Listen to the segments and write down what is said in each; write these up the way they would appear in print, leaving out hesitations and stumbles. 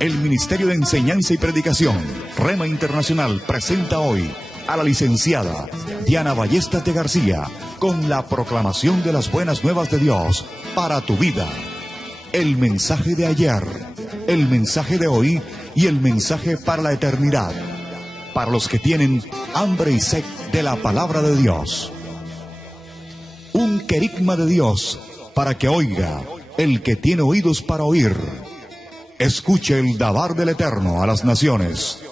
El Ministerio de Enseñanza y Predicación, Rema Internacional, presenta hoy a la licenciada Diana Ballestas de García con la proclamación de las buenas nuevas de Dios para tu vida. El mensaje de ayer, el mensaje de hoy y el mensaje para la eternidad. Para los que tienen hambre y sed de la palabra de Dios. Un querigma de Dios para que oiga el que tiene oídos para oír. Escuche el dabar del Eterno a las naciones.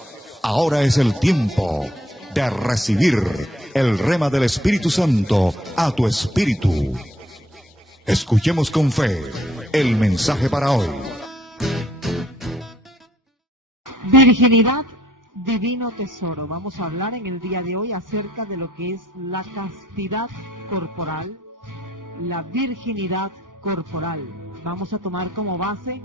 Ahora es el tiempo de recibir el rema del Espíritu Santo a tu espíritu. Escuchemos con fe el mensaje para hoy. Virginidad, divino tesoro. Vamos a hablar en el día de hoy acerca de lo que es la castidad corporal, la virginidad corporal. Vamos a tomar como base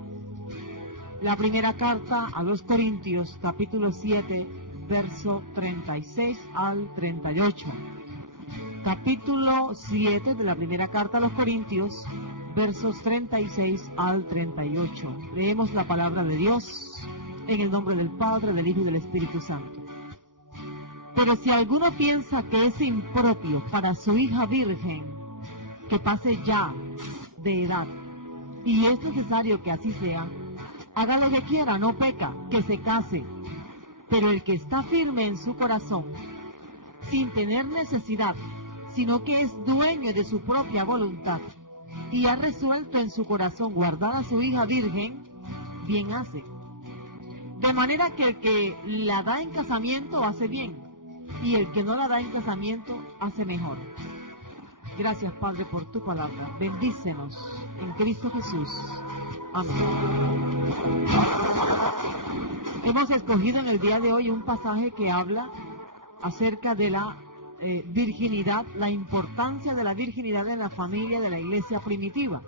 la primera carta a los Corintios, capítulo 7, verso 36 al 38. Capítulo 7 de la primera carta a los Corintios, versos 36 al 38. Leemos la palabra de Dios en el nombre del Padre, del Hijo y del Espíritu Santo. Pero si alguno piensa que es impropio para su hija virgen que pase ya de edad, y es necesario que así sea, haga lo que quiera, no peca, que se case. Pero el que está firme en su corazón, sin tener necesidad, sino que es dueño de su propia voluntad, y ha resuelto en su corazón guardar a su hija virgen, bien hace. De manera que el que la da en casamiento hace bien, y el que no la da en casamiento hace mejor. Gracias, Padre, por tu palabra. Bendícenos en Cristo Jesús. Amén. Hemos escogido en el día de hoy un pasaje que habla acerca de la virginidad, la importancia de la virginidad en la familia de la iglesia primitiva.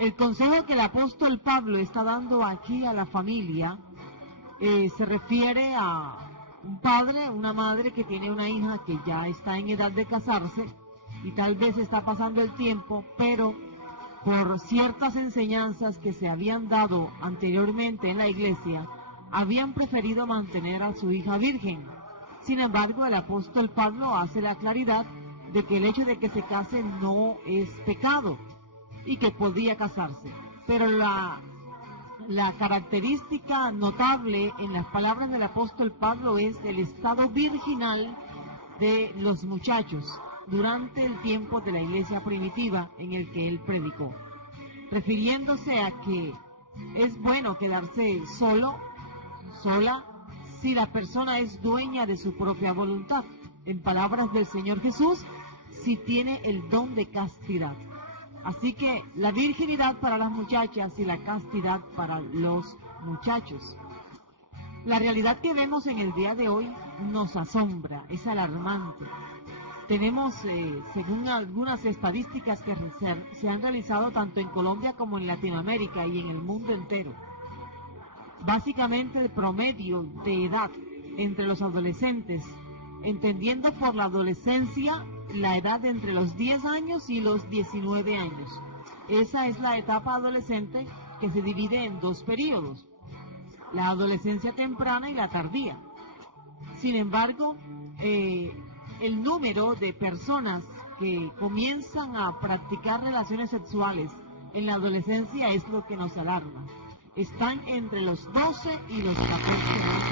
El consejo que el apóstol Pablo está dando aquí a la familia se refiere a un padre, una madre que tiene una hija que ya está en edad de casarse y tal vez está pasando el tiempo, pero por ciertas enseñanzas que se habían dado anteriormente en la iglesia, habían preferido mantener a su hija virgen. Sin embargo, el apóstol Pablo hace la claridad de que el hecho de que se case no es pecado y que podía casarse. Pero la característica notable en las palabras del apóstol Pablo es el estado virginal de los muchachos durante el tiempo de la iglesia primitiva en el que él predicó, refiriéndose a que es bueno quedarse sola, si la persona es dueña de su propia voluntad. En palabras del Señor Jesús, si tiene el don de castidad. Así que la virginidad para las muchachas y la castidad para los muchachos. La realidad que vemos en el día de hoy nos asombra, es alarmante. Tenemos, según algunas estadísticas que se han realizado tanto en Colombia como en Latinoamérica y en el mundo entero, básicamente el promedio de edad entre los adolescentes, entendiendo por la adolescencia la edad entre los 10 años y los 19 años. Esa es la etapa adolescente que se divide en dos periodos, la adolescencia temprana y la tardía. Sin embargo, el número de personas que comienzan a practicar relaciones sexuales en la adolescencia es lo que nos alarma. Están entre los 12 y los 14 años.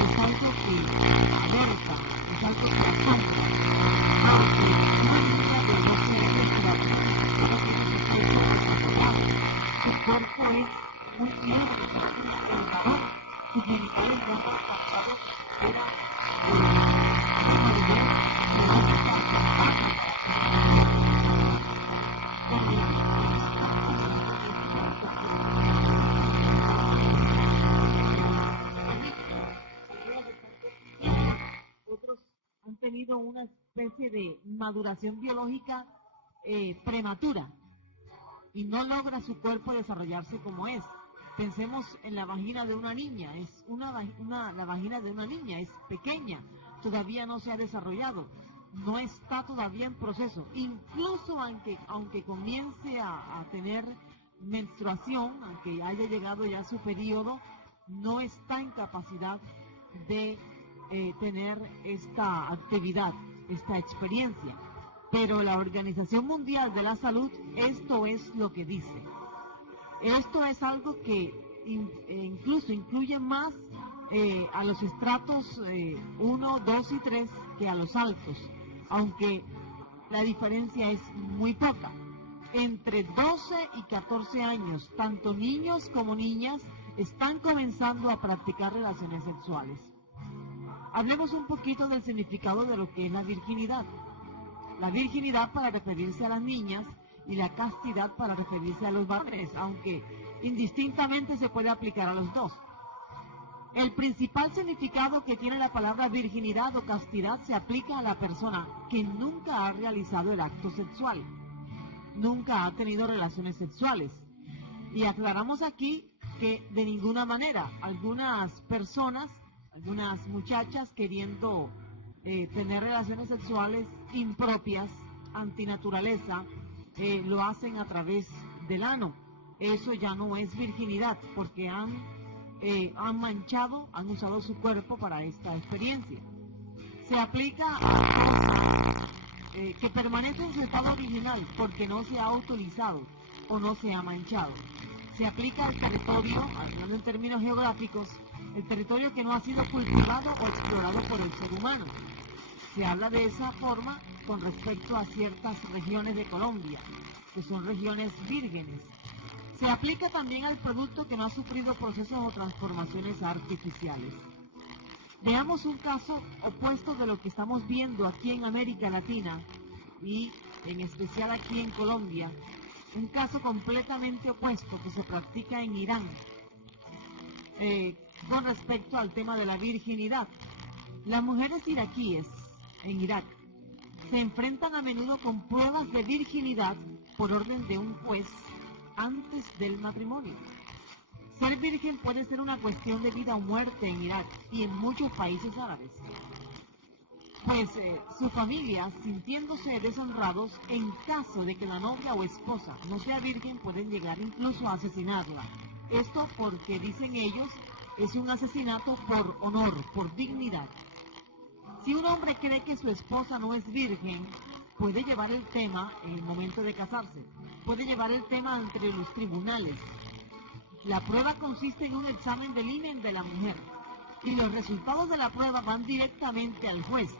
Es algo que alerta, es algo que asombra, porque una niña de 12 años su cuerpo es muy bien, el varón, sus genitales no han alcanzado era otros han tenido una especie de maduración biológica prematura y no logra su cuerpo desarrollarse como es. Pensemos en la vagina de una niña, la vagina de una niña es pequeña, todavía no se ha desarrollado. no está todavía en proceso, incluso aunque comience a tener menstruación, aunque haya llegado ya su periodo, no está en capacidad de tener esta actividad, esta experiencia. Pero la Organización Mundial de la Salud, esto es lo que dice. Esto es algo que incluso incluye más a los estratos 1, 2 y 3 que a los altos, aunque la diferencia es muy poca. Entre 12 y 14 años, tanto niños como niñas están comenzando a practicar relaciones sexuales. Hablemos un poquito del significado de lo que es la virginidad. La virginidad para referirse a las niñas y la castidad para referirse a los varones, aunque indistintamente se puede aplicar a los dos. El principal significado que tiene la palabra virginidad o castidad se aplica a la persona que nunca ha realizado el acto sexual, nunca ha tenido relaciones sexuales. Y aclaramos aquí que de ninguna manera algunas personas, algunas muchachas queriendo tener relaciones sexuales impropias, antinaturaleza, lo hacen a través del ano. Eso ya no es virginidad, porque han manchado, han usado su cuerpo para esta experiencia. Se aplica a que permanece en su estado original porque no se ha utilizado o no se ha manchado. Se aplica al territorio, hablando en términos geográficos, el territorio que no ha sido cultivado o explorado por el ser humano. Se habla de esa forma con respecto a ciertas regiones de Colombia, que son regiones vírgenes. Se aplica también al producto que no ha sufrido procesos o transformaciones artificiales. Veamos un caso opuesto de lo que estamos viendo aquí en América Latina y en especial aquí en Colombia. Un caso completamente opuesto que se practica en Irán con respecto al tema de la virginidad. Las mujeres iraquíes en Irak se enfrentan a menudo con pruebas de virginidad por orden de un juez antes del matrimonio. Ser virgen puede ser una cuestión de vida o muerte en Irak y en muchos países árabes. Pues su familia, sintiéndose deshonrados, en caso de que la novia o esposa no sea virgen, pueden llegar incluso a asesinarla. Esto porque, dicen ellos, es un asesinato por honor, por dignidad. Si un hombre cree que su esposa no es virgen, puede llevar el tema en el momento de casarse, puede llevar el tema ante los tribunales. La prueba consiste en un examen del himen de la mujer y los resultados de la prueba van directamente al juez,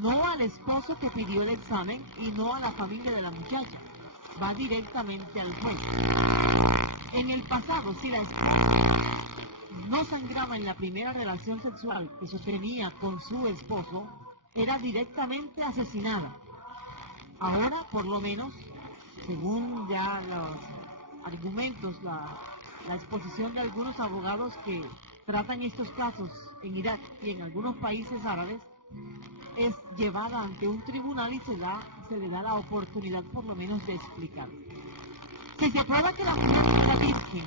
no al esposo que pidió el examen y no a la familia de la muchacha, va directamente al juez. En el pasado, si la esposa no sangraba en la primera relación sexual que sostenía con su esposo, era directamente asesinada. Ahora, por lo menos, según ya los argumentos, la exposición de algunos abogados que tratan estos casos en Irak y en algunos países árabes, es llevada ante un tribunal y se le da la oportunidad por lo menos de explicar. Si se prueba que la mujer era virgen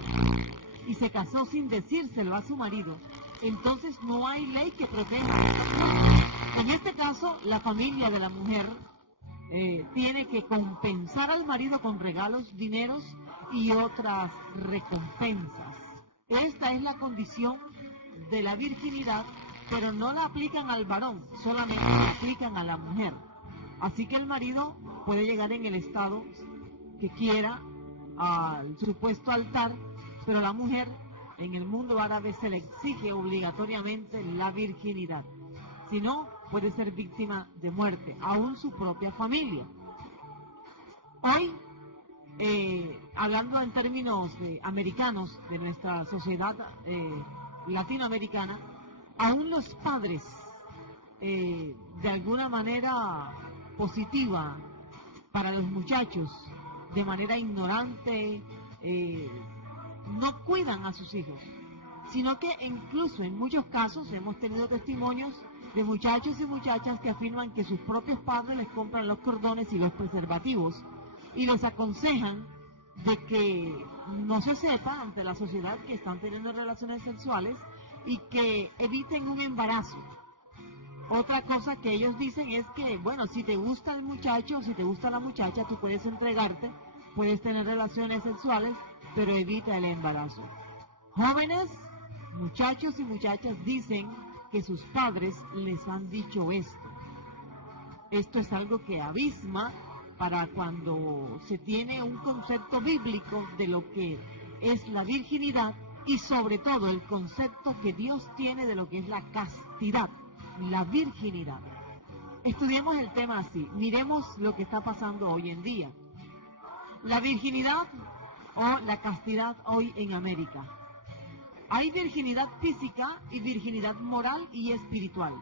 y se casó sin decírselo a su marido, entonces no hay ley que proteja. En este caso, la familia de la mujer tiene que compensar al marido con regalos, dineros y otras recompensas. Esta es la condición de la virginidad, pero no la aplican al varón, solamente la aplican a la mujer. Así que el marido puede llegar en el estado que quiera al supuesto altar, pero la mujer en el mundo árabe se le exige obligatoriamente la virginidad. Si no, puede ser víctima de muerte, aún su propia familia. Hoy, hablando en términos americanos, de nuestra sociedad latinoamericana, aún los padres, de alguna manera positiva para los muchachos, de manera ignorante, no cuidan a sus hijos, sino que incluso en muchos casos hemos tenido testimonios de muchachos y muchachas que afirman que sus propios padres les compran los cordones y los preservativos y les aconsejan de que no se sepa ante la sociedad que están teniendo relaciones sexuales y que eviten un embarazo. Otra cosa que ellos dicen es que, bueno, si te gusta el muchacho o si te gusta la muchacha, tú puedes entregarte, puedes tener relaciones sexuales, pero evita el embarazo. Jóvenes, muchachos y muchachas dicen que sus padres les han dicho esto. Esto es algo que abisma para cuando se tiene un concepto bíblico de lo que es la virginidad y sobre todo el concepto que Dios tiene de lo que es la castidad, la virginidad. Estudiemos el tema así, miremos lo que está pasando hoy en día. La virginidad o la castidad hoy en América. Hay virginidad física y virginidad moral y espiritual.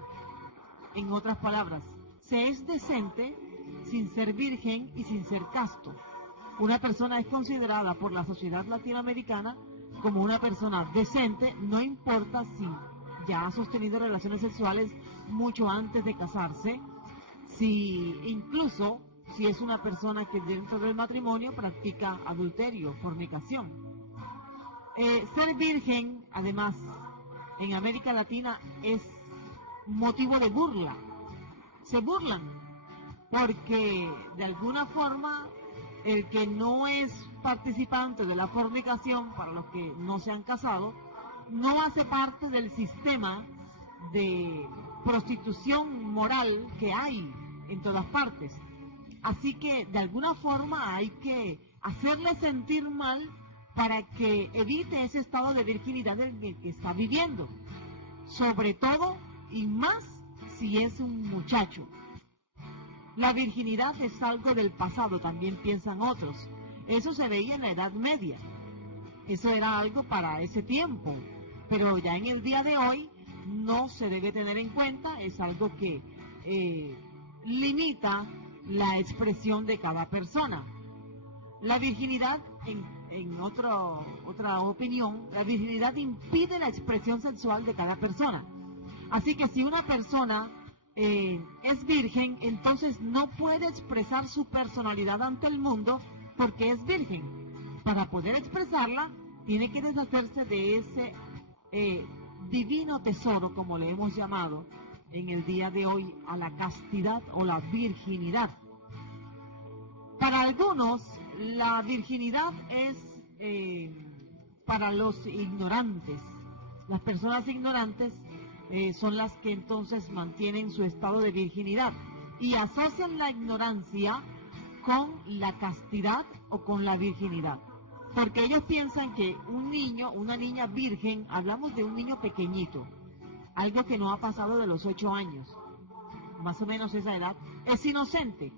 En otras palabras, se es decente sin ser virgen y sin ser casto. Una persona es considerada por la sociedad latinoamericana como una persona decente, no importa si ya ha sostenido relaciones sexuales mucho antes de casarse, incluso si es una persona que dentro del matrimonio practica adulterio, fornicación. Ser virgen, además, en América Latina es motivo de burla. Se burlan porque de alguna forma el que no es participante de la fornicación, para los que no se han casado, no hace parte del sistema de prostitución moral que hay en todas partes. Así que de alguna forma hay que hacerle sentir mal para que evite ese estado de virginidad en el que está viviendo. Sobre todo y más si es un muchacho. La virginidad es algo del pasado, también piensan otros. Eso se veía en la Edad Media. Eso era algo para ese tiempo. Pero ya en el día de hoy no se debe tener en cuenta, es algo que limita la expresión de cada persona. La virginidad, en otra opinión, la virginidad impide la expresión sexual de cada persona. Así que si una persona es virgen, entonces no puede expresar su personalidad ante el mundo porque es virgen. Para poder expresarla, tiene que deshacerse de ese divino tesoro, como le hemos llamado en el día de hoy, a la castidad o la virginidad. Para algunos, la virginidad es para los ignorantes. Las personas ignorantes son las que entonces mantienen su estado de virginidad y asocian la ignorancia con la castidad o con la virginidad. Porque ellos piensan que un niño, una niña virgen, hablamos de un niño pequeñito, algo que no ha pasado de los 8 años, más o menos esa edad, es inocente.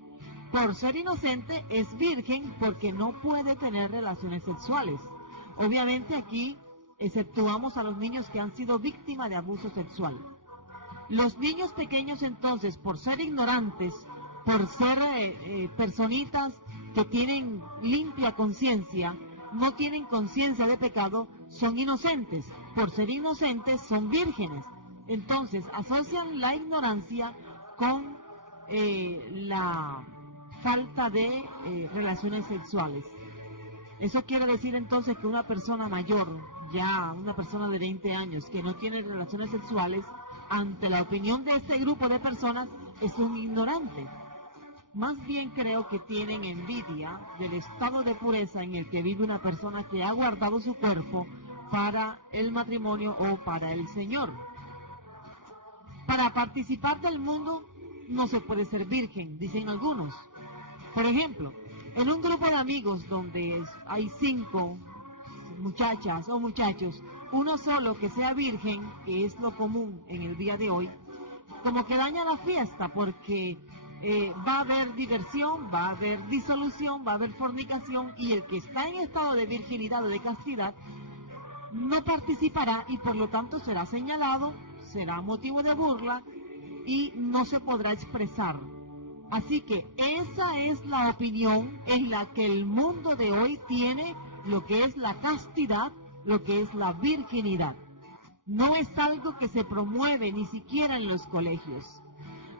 Por ser inocente es virgen porque no puede tener relaciones sexuales. Obviamente aquí exceptuamos a los niños que han sido víctimas de abuso sexual. Los niños pequeños entonces, por ser ignorantes, por ser personitas que tienen limpia conciencia, no tienen conciencia de pecado, son inocentes. Por ser inocentes son vírgenes. Entonces asocian la ignorancia con la falta de relaciones sexuales. Eso quiere decir entonces que una persona mayor, ya una persona de 20 años que no tiene relaciones sexuales, ante la opinión de este grupo de personas, es un ignorante. Más bien creo que tienen envidia del estado de pureza en el que vive una persona que ha guardado su cuerpo para el matrimonio o para el Señor. Para participar del mundo no se puede ser virgen, dicen algunos. Por ejemplo, en un grupo de amigos donde hay 5 muchachas o muchachos, uno solo que sea virgen, que es lo común en el día de hoy, como que daña la fiesta porque va a haber diversión, va a haber disolución, va a haber fornicación y el que está en estado de virginidad o de castidad no participará y por lo tanto será señalado, será motivo de burla y no se podrá expresar. Así que esa es la opinión en la que el mundo de hoy tiene lo que es la castidad, lo que es la virginidad. No es algo que se promueve ni siquiera en los colegios.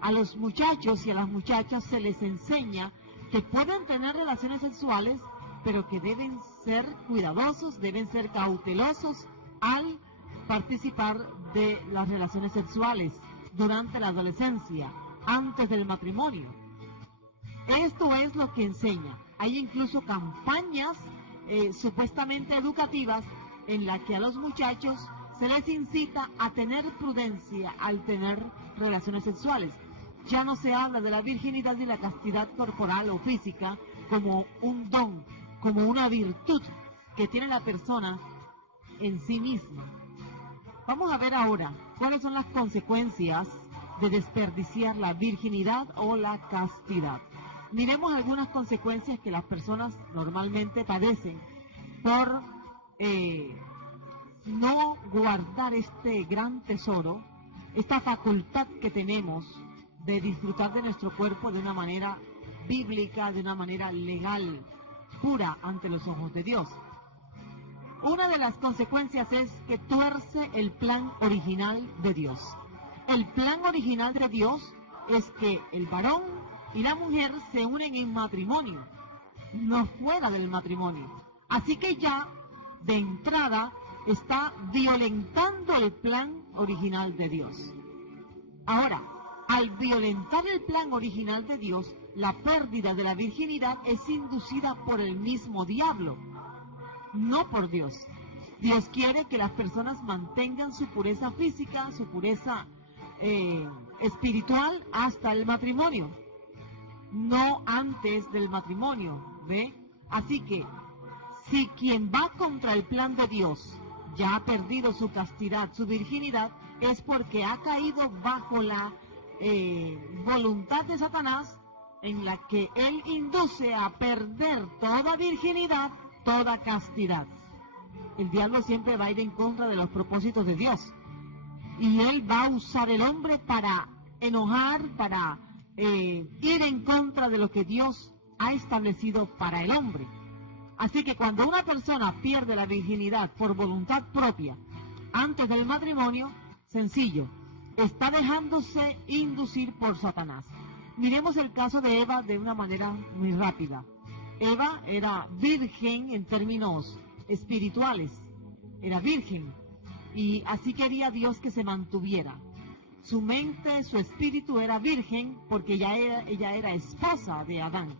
A los muchachos y a las muchachas se les enseña que pueden tener relaciones sexuales, pero que deben ser cuidadosos, deben ser cautelosos al participar de las relaciones sexuales. durante la adolescencia, antes del matrimonio. Esto es lo que enseña. Hay incluso campañas supuestamente educativas en las que a los muchachos se les incita a tener prudencia al tener relaciones sexuales. Ya no se habla de la virginidad y la castidad corporal o física como un don, como una virtud que tiene la persona en sí misma. Vamos a ver ahora cuáles son las consecuencias de desperdiciar la virginidad o la castidad. Miremos algunas consecuencias que las personas normalmente padecen por no guardar este gran tesoro, esta facultad que tenemos de disfrutar de nuestro cuerpo de una manera bíblica, de una manera legal, pura ante los ojos de Dios. Una de las consecuencias es que tuerce el plan original de Dios. El plan original de Dios es que el varón y la mujer se unen en matrimonio, no fuera del matrimonio. Así que ya, de entrada, está violentando el plan original de Dios. Ahora, al violentar el plan original de Dios, la pérdida de la virginidad es inducida por el mismo diablo, no por Dios. Dios quiere que las personas mantengan su pureza física, su pureza espiritual hasta el matrimonio, no antes del matrimonio, ¿ve? Así que, si quien va contra el plan de Dios ya ha perdido su castidad, su virginidad, es porque ha caído bajo la voluntad de Satanás, en la que él induce a perder toda virginidad, toda castidad. El diablo siempre va a ir en contra de los propósitos de Dios. Y él va a usar el hombre para enojar, para ir en contra de lo que Dios ha establecido para el hombre. Así que cuando una persona pierde la virginidad por voluntad propia antes del matrimonio, sencillo, está dejándose inducir por Satanás. Miremos el caso de Eva de una manera muy rápida. Eva era virgen en términos espirituales, era virgen, y así quería Dios que se mantuviera. Su mente, su espíritu era virgen porque ella era esposa de Adán.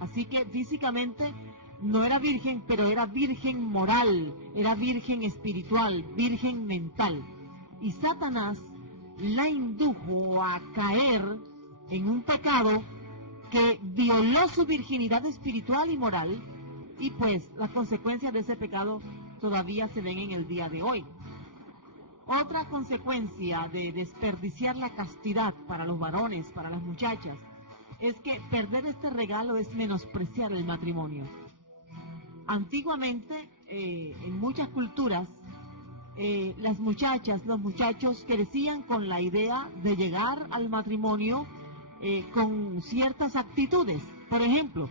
Así que físicamente no era virgen, pero era virgen moral, era virgen espiritual, virgen mental. Y Satanás la indujo a caer en un pecado que violó su virginidad espiritual y moral, y pues las consecuencias de ese pecado todavía se ven en el día de hoy. Otra consecuencia de desperdiciar la castidad para los varones, para las muchachas, es que perder este regalo es menospreciar el matrimonio. Antiguamente, en muchas culturas, las muchachas, los muchachos crecían con la idea de llegar al matrimonio con ciertas actitudes. Por ejemplo,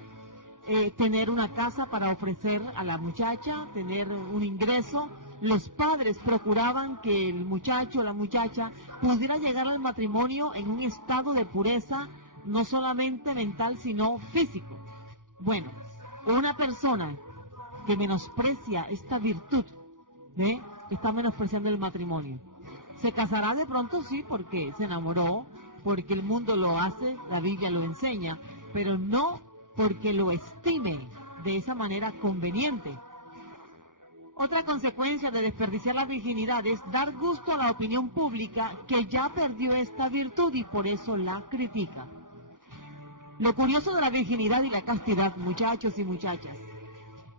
tener una casa para ofrecer a la muchacha, tener un ingreso. Los padres procuraban que el muchacho o la muchacha pudiera llegar al matrimonio en un estado de pureza, no solamente mental, sino físico. Bueno, una persona que menosprecia esta virtud, está menospreciando el matrimonio. Se casará de pronto, sí, porque se enamoró, porque el mundo lo hace, la Biblia lo enseña, pero no porque lo estime de esa manera conveniente. Otra consecuencia de desperdiciar la virginidad es dar gusto a la opinión pública que ya perdió esta virtud y por eso la critica. Lo curioso de la virginidad y la castidad, muchachos y muchachas,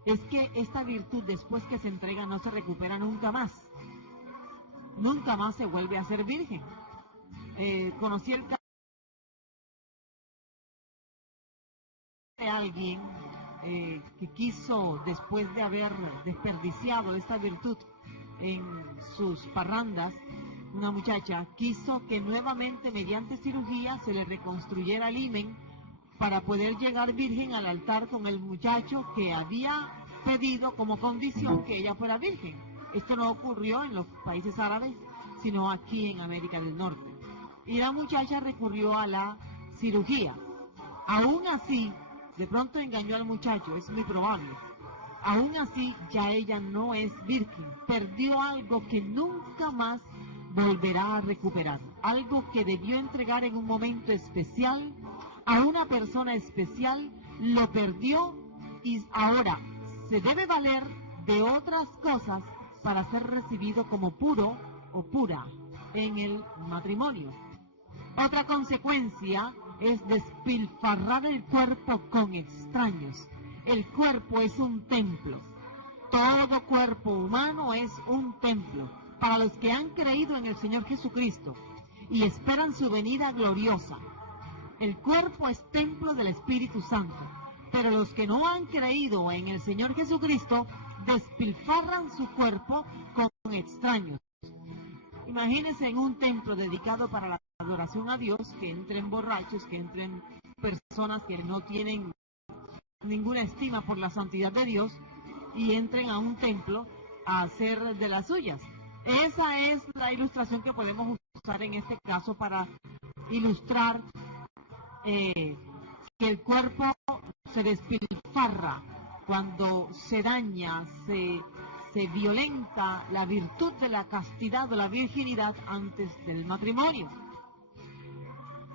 es que esta virtud después que se entrega no se recupera nunca más. Nunca más se vuelve a ser virgen. Conocí el caso de alguien que quiso, después de haber desperdiciado esta virtud en sus parrandas, una muchacha quiso que nuevamente mediante cirugía se le reconstruyera el himen para poder llegar virgen al altar con el muchacho que había pedido como condición que ella fuera virgen. Esto no ocurrió en los países árabes, sino aquí en América del Norte. Y la muchacha recurrió a la cirugía. Aún así, de pronto engañó al muchacho, es muy probable. Aún así, ya ella no es virgen. Perdió algo que nunca más volverá a recuperar. Algo que debió entregar en un momento especial, a una persona especial, lo perdió y ahora se debe valer de otras cosas para ser recibido como puro o pura en el matrimonio. Otra consecuencia es despilfarrar el cuerpo con extraños. El cuerpo es un templo. Todo cuerpo humano es un templo. Para los que han creído en el Señor Jesucristo y esperan su venida gloriosa, el cuerpo es templo del Espíritu Santo. Pero los que no han creído en el Señor Jesucristo despilfarran su cuerpo con extraños. Imagínense en un templo dedicado para la adoración a Dios, que entren borrachos, que entren personas que no tienen ninguna estima por la santidad de Dios y entren a un templo a hacer de las suyas. Esa es la ilustración que podemos usar en este caso para ilustrar que el cuerpo se despilfarra cuando se daña, se violenta la virtud de la castidad o la virginidad antes del matrimonio.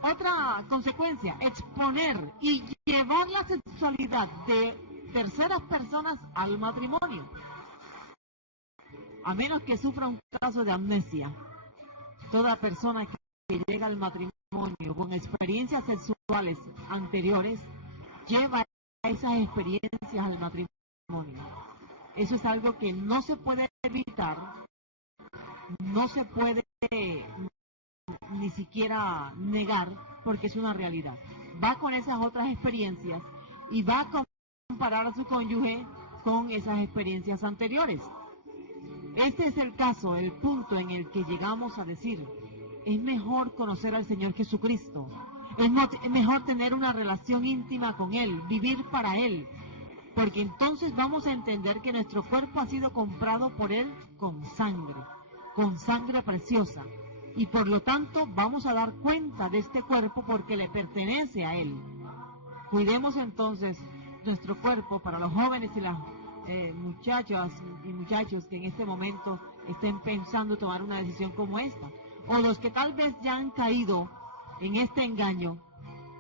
Otra consecuencia, exponer y llevar la sexualidad de terceras personas al matrimonio, a menos que sufra un caso de amnesia. Toda persona que llega al matrimonio con experiencias sexuales anteriores lleva esas experiencias al matrimonio. Eso es algo que no se puede evitar, no se puede ni siquiera negar, porque es una realidad. Va con esas otras experiencias y va a comparar a su cónyuge con esas experiencias anteriores. Este es el caso, el punto en el que llegamos a decir, es mejor conocer al Señor Jesucristo, es mejor tener una relación íntima con Él, vivir para Él, porque entonces vamos a entender que nuestro cuerpo ha sido comprado por Él con sangre preciosa, y por lo tanto vamos a dar cuenta de este cuerpo porque le pertenece a Él. Cuidemos entonces nuestro cuerpo. Para los jóvenes y las muchachas y muchachos que en este momento estén pensando tomar una decisión como esta, o los que tal vez ya han caído en este engaño,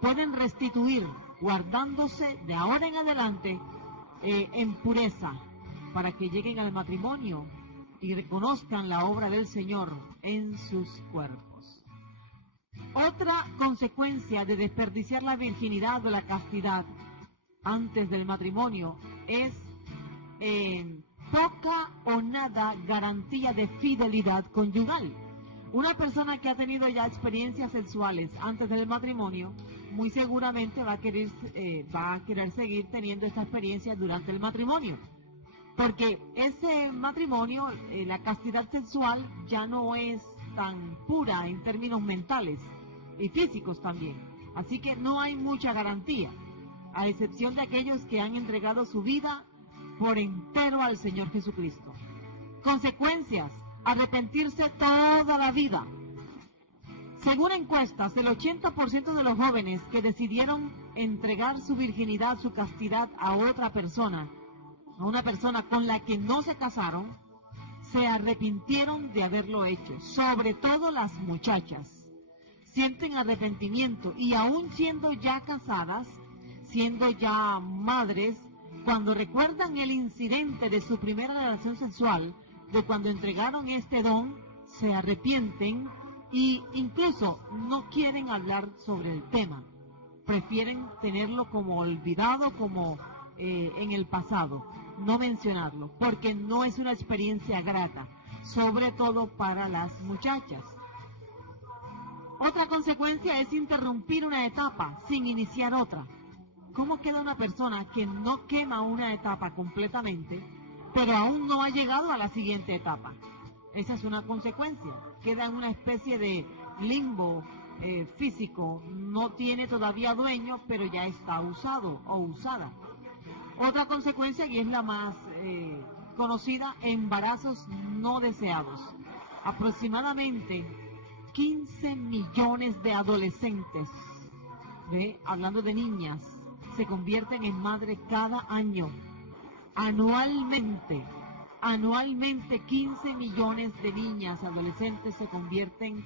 pueden restituir guardándose de ahora en adelante en pureza para que lleguen al matrimonio y reconozcan la obra del Señor en sus cuerpos. Otra consecuencia de desperdiciar la virginidad o la castidad antes del matrimonio es poca o nada garantía de fidelidad conyugal. Una persona que ha tenido ya experiencias sexuales antes del matrimonio, muy seguramente va a querer seguir teniendo esta experiencia durante el matrimonio. Porque ese matrimonio, la castidad sexual ya no es tan pura en términos mentales y físicos también. Así que no hay mucha garantía, a excepción de aquellos que han entregado su vida por entero al Señor Jesucristo. Consecuencias, arrepentirse toda la vida. Según encuestas, el 80% de los jóvenes que decidieron entregar su virginidad, su castidad a otra persona, a una persona con la que no se casaron, se arrepintieron de haberlo hecho. Sobre todo las muchachas sienten arrepentimiento, y aún siendo ya casadas, siendo ya madres, cuando recuerdan el incidente de su primera relación sexual, de cuando entregaron este don, se arrepienten e incluso no quieren hablar sobre el tema. Prefieren tenerlo como olvidado, como en el pasado, no mencionarlo, porque no es una experiencia grata, sobre todo para las muchachas. Otra consecuencia es interrumpir una etapa sin iniciar otra. ¿Cómo queda una persona que no quema una etapa completamente, pero aún no ha llegado a la siguiente etapa? Esa es una consecuencia. Queda en una especie de limbo físico, no tiene todavía dueño, pero ya está usado o usada. Otra consecuencia, y es la más conocida, embarazos no deseados. Aproximadamente 15 millones de adolescentes, hablando de niñas, se convierten en madre cada año. Anualmente Anualmente 15 millones de niñas y adolescentes se convierten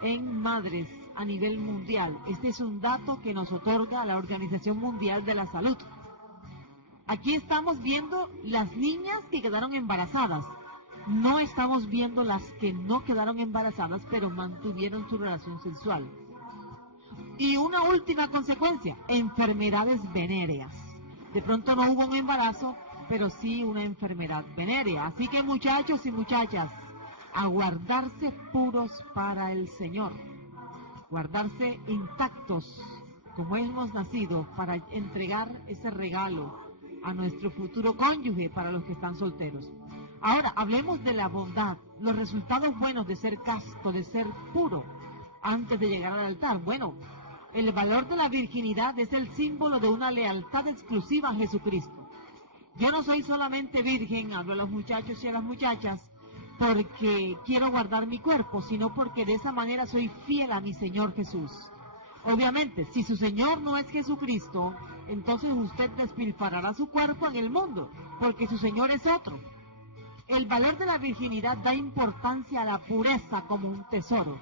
en madres a nivel mundial. Este es un dato que nos otorga la Organización Mundial de la Salud. Aquí estamos viendo las niñas que quedaron embarazadas. No estamos viendo las que no quedaron embarazadas, pero mantuvieron su relación sexual. Y una última consecuencia, enfermedades venéreas. De pronto no hubo un embarazo, pero sí una enfermedad venérea. Así que muchachos y muchachas, a guardarse puros para el Señor. Guardarse intactos, como hemos nacido, para entregar ese regalo a nuestro futuro cónyuge, para los que están solteros. Ahora, hablemos de la bondad, los resultados buenos de ser casto, de ser puro, antes de llegar al altar. Bueno, el valor de la virginidad es el símbolo de una lealtad exclusiva a Jesucristo. Yo no soy solamente virgen, hablo a los muchachos y a las muchachas, porque quiero guardar mi cuerpo, sino porque de esa manera soy fiel a mi Señor Jesús. Obviamente, si su Señor no es Jesucristo, entonces usted despilfarrará su cuerpo en el mundo, porque su Señor es otro. El valor de la virginidad da importancia a la pureza como un tesoro.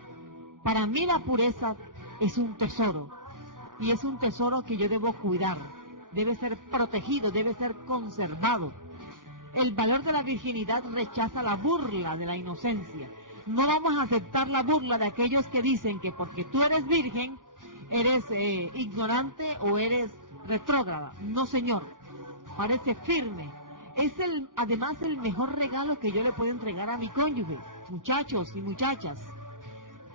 Para mí la pureza es un tesoro, y es un tesoro que yo debo cuidar, debe ser protegido, debe ser conservado. El valor de la virginidad rechaza la burla de la inocencia. No vamos a aceptar la burla de aquellos que dicen que porque tú eres virgen, eres ignorante o eres retrógrada. No, señor, parece firme. Es además el mejor regalo que yo le puedo entregar a mi cónyuge. Muchachos y muchachas,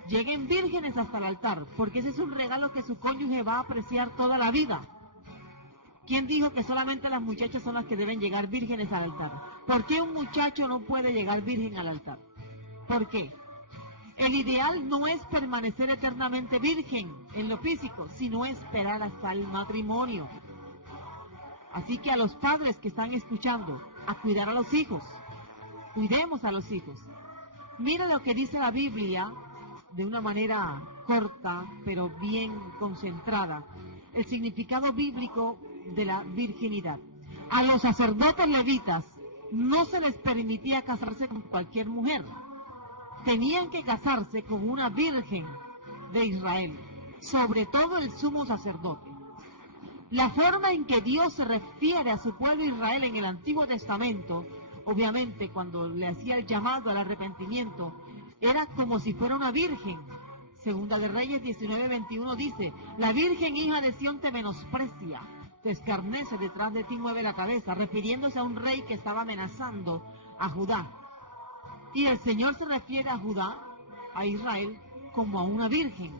lleguen vírgenes hasta el altar, porque ese es un regalo que su cónyuge va a apreciar toda la vida. ¿Quién dijo que solamente las muchachas son las que deben llegar vírgenes al altar? ¿Por qué un muchacho no puede llegar virgen al altar? ¿Por qué? El ideal no es permanecer eternamente virgen en lo físico, sino esperar hasta el matrimonio. Así que a los padres que están escuchando, a cuidar a los hijos. Cuidemos a los hijos. Mira lo que dice la Biblia de una manera corta, pero bien concentrada. El significado bíblico de la virginidad. A los sacerdotes levitas no se les permitía casarse con cualquier mujer. Tenían que casarse con una virgen de Israel, sobre todo el sumo sacerdote. La forma en que Dios se refiere a su pueblo Israel en el Antiguo Testamento, obviamente cuando le hacía el llamado al arrepentimiento, era como si fuera una virgen. Segunda de Reyes 19:21 dice: la virgen hija de Sión te menosprecia, te escarnece, detrás de ti mueve la cabeza, refiriéndose a un rey que estaba amenazando a Judá. Y el Señor se refiere a Judá, a Israel, como a una virgen.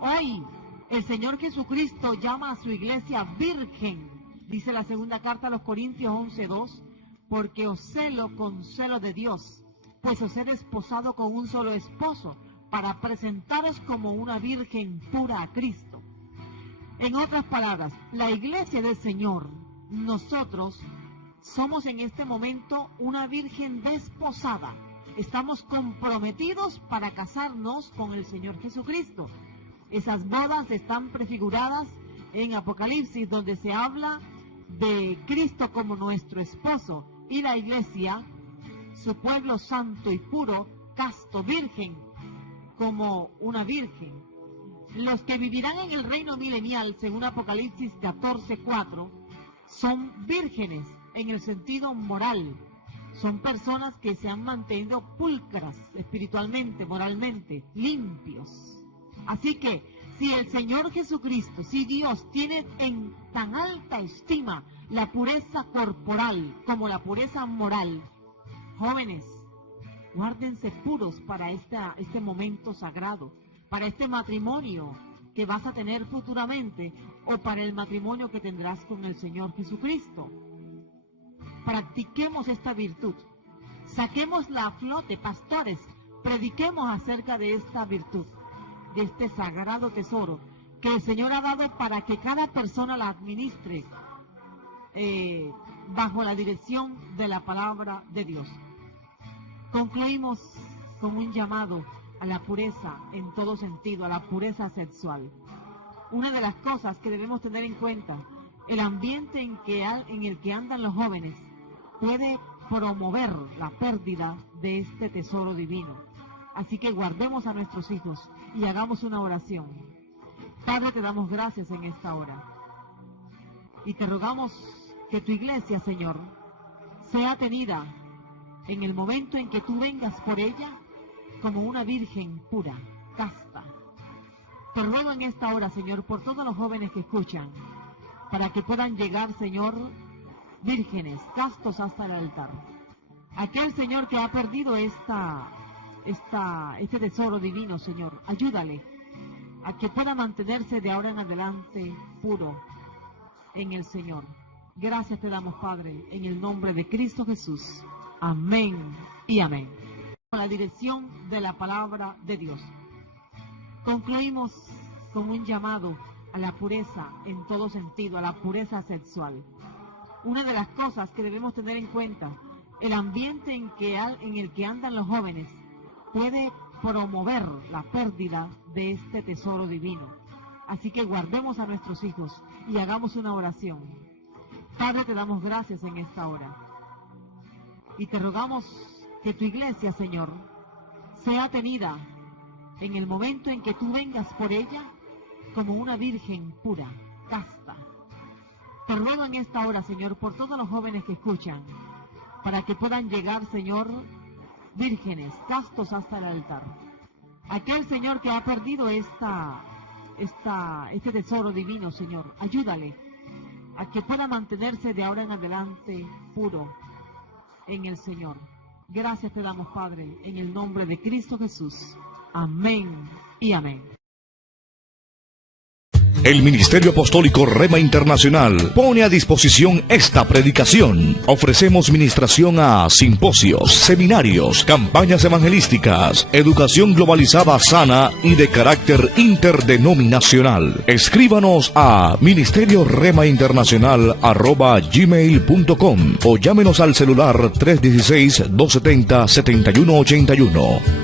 Hoy, el Señor Jesucristo llama a su iglesia virgen, dice la segunda carta a los Corintios 11:2, porque os celo con celo de Dios, pues os he desposado con un solo esposo, para presentaros como una virgen pura a Cristo. En otras palabras, la iglesia del Señor, nosotros, somos en este momento una virgen desposada. Estamos comprometidos para casarnos con el Señor Jesucristo. Esas bodas están prefiguradas en Apocalipsis, donde se habla de Cristo como nuestro esposo y la iglesia, su pueblo santo y puro, casto, virgen, como una virgen. Los que vivirán en el reino milenial, según Apocalipsis 14:4, son vírgenes en el sentido moral. Son personas que se han mantenido pulcras espiritualmente, moralmente, limpios. Así que, si el Señor Jesucristo, si Dios tiene en tan alta estima la pureza corporal como la pureza moral, jóvenes, guárdense puros para este momento sagrado, para este matrimonio que vas a tener futuramente o para el matrimonio que tendrás con el Señor Jesucristo. Practiquemos esta virtud, saquémosla a flote, pastores, prediquemos acerca de esta virtud, de este sagrado tesoro que el Señor ha dado para que cada persona la administre bajo la dirección de la palabra de Dios. Concluimos con un llamado a la pureza en todo sentido, a la pureza sexual. Una de las cosas que debemos tener en cuenta, el ambiente en el que andan los jóvenes puede promover la pérdida de este tesoro divino. Así que guardemos a nuestros hijos y hagamos una oración. Padre, te damos gracias en esta hora. Y te rogamos que tu iglesia, Señor, sea tenida en el momento en que tú vengas por ella como una virgen pura, casta. Te ruego en esta hora, Señor, por todos los jóvenes que escuchan, para que puedan llegar, Señor, vírgenes, castos hasta el altar. Aquel, Señor, que ha perdido este tesoro divino, Señor, ayúdale a que pueda mantenerse de ahora en adelante puro en el Señor. Gracias te damos, Padre, en el nombre de Cristo Jesús. Amén y amén. Con la dirección de la palabra de Dios. Concluimos con un llamado a la pureza en todo sentido, a la pureza sexual. Una de las cosas que debemos tener en cuenta, el ambiente en el que andan los jóvenes puede promover la pérdida de este tesoro divino. Así que guardemos a nuestros hijos y hagamos una oración. Padre, te damos gracias en esta hora. Y te rogamos que tu iglesia, Señor, sea tenida en el momento en que tú vengas por ella como una virgen pura, casta. Te ruego en esta hora, Señor, por todos los jóvenes que escuchan, para que puedan llegar, Señor, vírgenes, castos hasta el altar. Aquel, Señor, que ha perdido este tesoro divino, Señor, ayúdale a que pueda mantenerse de ahora en adelante puro en el Señor. Gracias te damos, Padre, en el nombre de Cristo Jesús. Amén y amén. El Ministerio Apostólico Rema Internacional pone a disposición esta predicación. Ofrecemos ministración a simposios, seminarios, campañas evangelísticas, educación globalizada sana y de carácter interdenominacional. Escríbanos a ministerioremainternacional@gmail.com o llámenos al celular 316-270-7181.